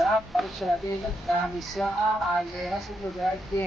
सप्तश्रते तद्धामिष्य आयेन सुजुगाद्ये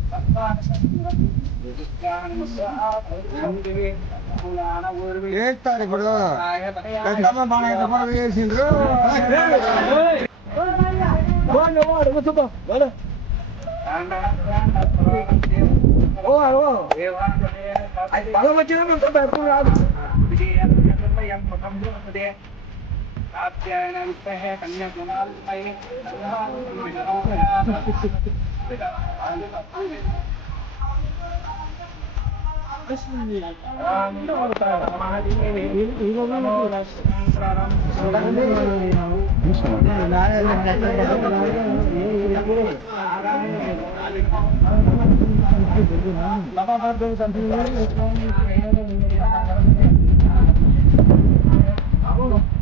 చేస్తారు ఇప్పుడు? పెద్దమ్మ మన ఎంత పనులు చేసిండ్రు? ఓ ఓ అది బలం వచ్చినా Nakakadong sa dulo.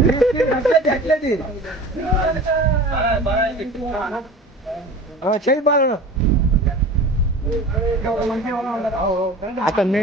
మీరే చేయి బాలను అతన్ని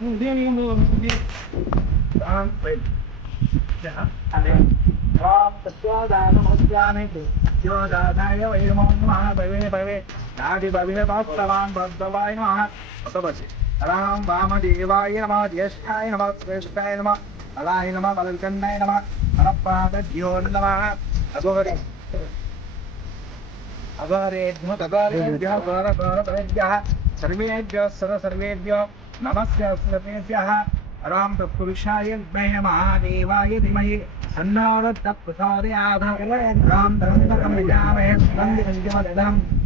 Ну, где мне было где? Там, блин. Да, але. Ra, so da नमस्य राम तत्पुरुषाय विद्महे महादेवाय धीमहि। तन्नो तत्प्रसादयात् राम विजामहे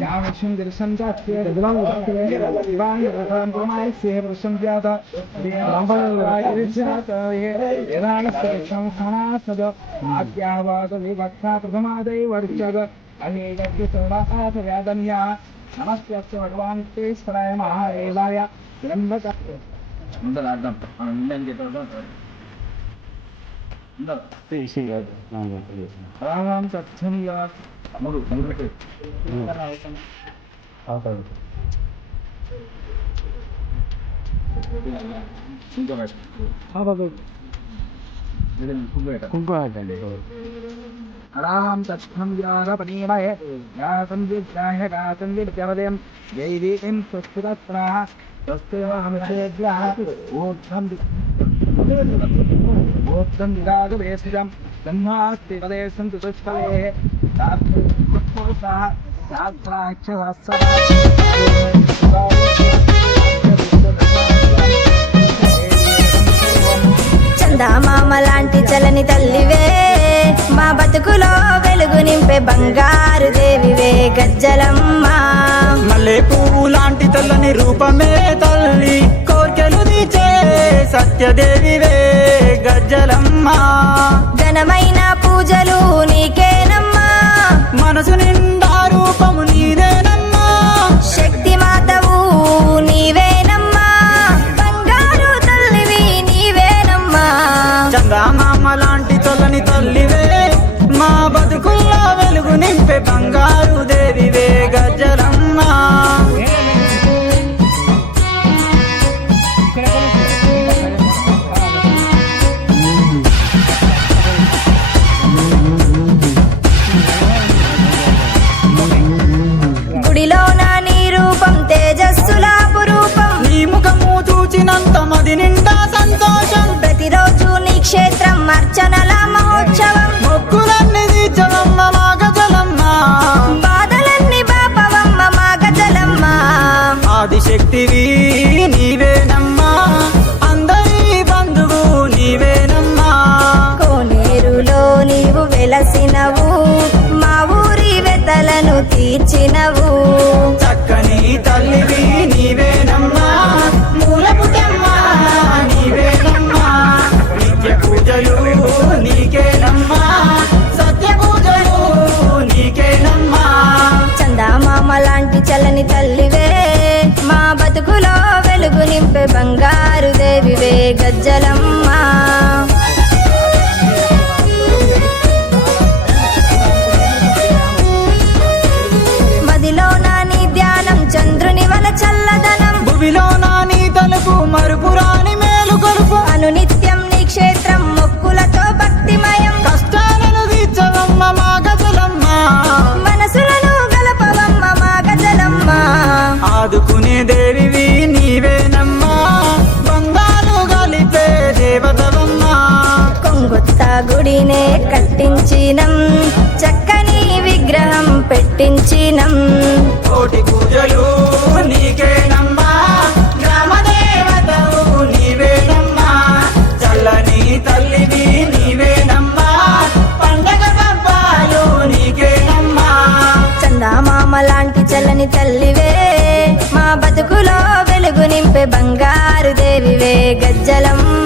यामक्षं दर्शञ्चाख्ये दिवाङ्गमायस्य वृषं व्यात यदानस्तक्षंखणात्मज आज्ञावादविवक्षा प्रथमादैवर्चग अनेकव्यादन्या नमस्ते भगवान् ते स्मराय महादेवाय. ब्रह्मक రామం సత్యం అమరు మొదలుపెట్టు ఇంకా పెట్టు కుంకుమ పెట్టండి రాం తత్వం యాగపనీమహే యాసం విద్యాయ గాసం విద్యవదేం జైవీం స్వస్తిరత్నాః స్వస్తివామసేభ్యः ఊర్ధ్వం తుతుష్కలే చందమామ లాంటి చలని తల్లివే మా బతుకులో వెలుగు నింపే బంగారు దేవివే గజ్జలమ్మ. మల్లె పువ్వు లాంటి తెల్లని రూపమే తల్లి. సత్యదేవివే గజ్జలమ్మ. ఘనమైన పూజలు నీకేనమ్మా. మనసు నిండా రూపము నీదేనమ్మా. శక్తి అర్చనల మహోత్సవం. మొక్కులన్నీ తీర్చవమ్మ మా గజలమ్మ బాధలన్నీ బాపవమ్మ మా గజలమ్మ ఆదిశక్తివి నీవేనమ్మా. అందరి బంధువు నీవేనమ్మా. కోనేరులో నీవు వెలసినవు మా ఊరి వెతలను తీర్చినవు. చక్కని తల్లివి లాంటి చల్లని తల్లివే. మా బతుకులో వెలుగు నింపే బంగారు దేవివే గజ్జలమ్మ. మదిలో నా నీ ధ్యానం చంద్రుని వల చల్లదనం. భువిలో నా నీ తలుపు మరుపురాని మేలు కొలుపు. అనునిత్యం గుడినే కట్టించినం చక్కని విగ్రహం పెట్టించినం. కోటి పూజలు నీకేనమ్మా గ్రామ దేవతవు నీవేనమ్మా చల్లని తల్లివి నీవేనమ్మా పండగ పబ్బాలు నీకేనమ్మా చందామామ లాంటి చల్లని తల్లివే మా బతుకులో వెలుగు నింపే బంగారు దేవివే గజ్జలమ్మ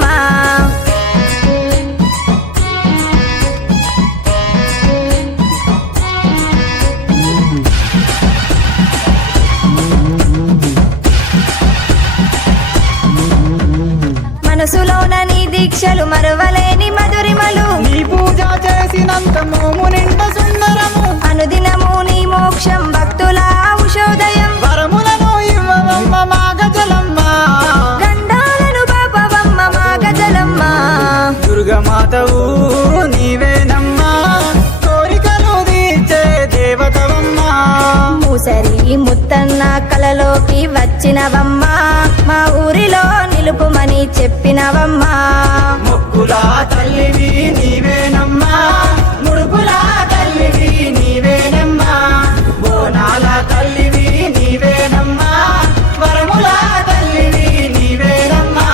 మూసరి ముత్తన్న కలలోకి వచ్చినవమ్మ. మా ఊరిలో నిలుపుమని చెప్పినవమ్మా. మొక్కులా తల్లివి నీవేనమ్మా. ముడుపులా తల్లివి నీవేనమ్మా. బోనాల తల్లివి నీవేనమ్మా. వరముల తల్లివి నీవేనమ్మా.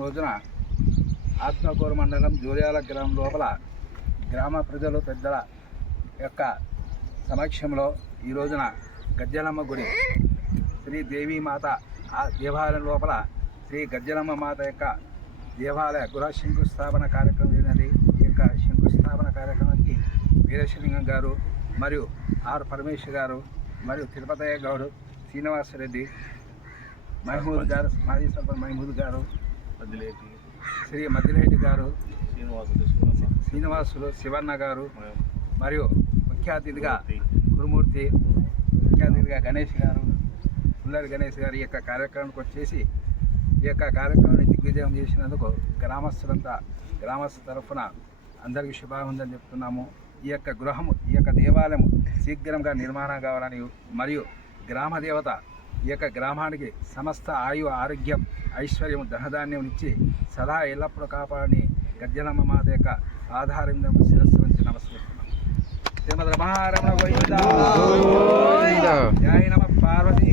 రోజున ఆత్మకూరు మండలం జూర్యాల గ్రామం లోపల గ్రామ ప్రజలు పెద్దల యొక్క సమక్షంలో ఈ రోజున గజ్జలమ్మ గుడి. శ్రీ దేవీ మాత ఆ దేవాలయం లోపల శ్రీ గజ్జలమ్మ మాత యొక్క దేవాలయ గృహ శంకుస్థాపన కార్యక్రమం జరిగినది ఈ యొక్క శంకుస్థాపన కార్యక్రమానికి వీరేశలింగం గారు మరియు ఆర్ పరమేశ్వర్ గారు మరియు తిరుపతయ్య గౌడ్ శ్రీనివాసరెడ్డి మహమూద్ గారు మాజీ సర్పంచ్ మహమూద్ గారు శ్రీ మద్దిలేటి గారు శ్రీనివాసులు శివన్న గారు మరియు ముఖ్య అతిథిగా గురుమూర్తి ముఖ్య గణేష్ గారు పుల్లరి గణేష్ గారు ఈ యొక్క కార్యక్రమానికి వచ్చేసి ఈ యొక్క కార్యక్రమాన్ని దిగ్విజయం చేసినందుకు గ్రామస్తులంతా గ్రామస్తు తరఫున అందరికీ శుభాభివందనలు చెప్తున్నాము. ఈ యొక్క గృహము ఈ యొక్క దేవాలయం శీఘ్రంగా నిర్మాణం కావాలని మరియు గ్రామ దేవత ఈ యొక్క గ్రామానికి సమస్త ఆయు ఆరోగ్యం ఐశ్వర్యం ధనధాన్యం ఇచ్చి సదా ఎల్లప్పుడూ కాపాడని గజ్జలమ్మ మాత యొక్క ఆధారం శిరస్సు నుంచి నమస్కరిస్తున్నాం శ్రీమద్ రమారమణ గోవింద జయ నమ పార్వతీ.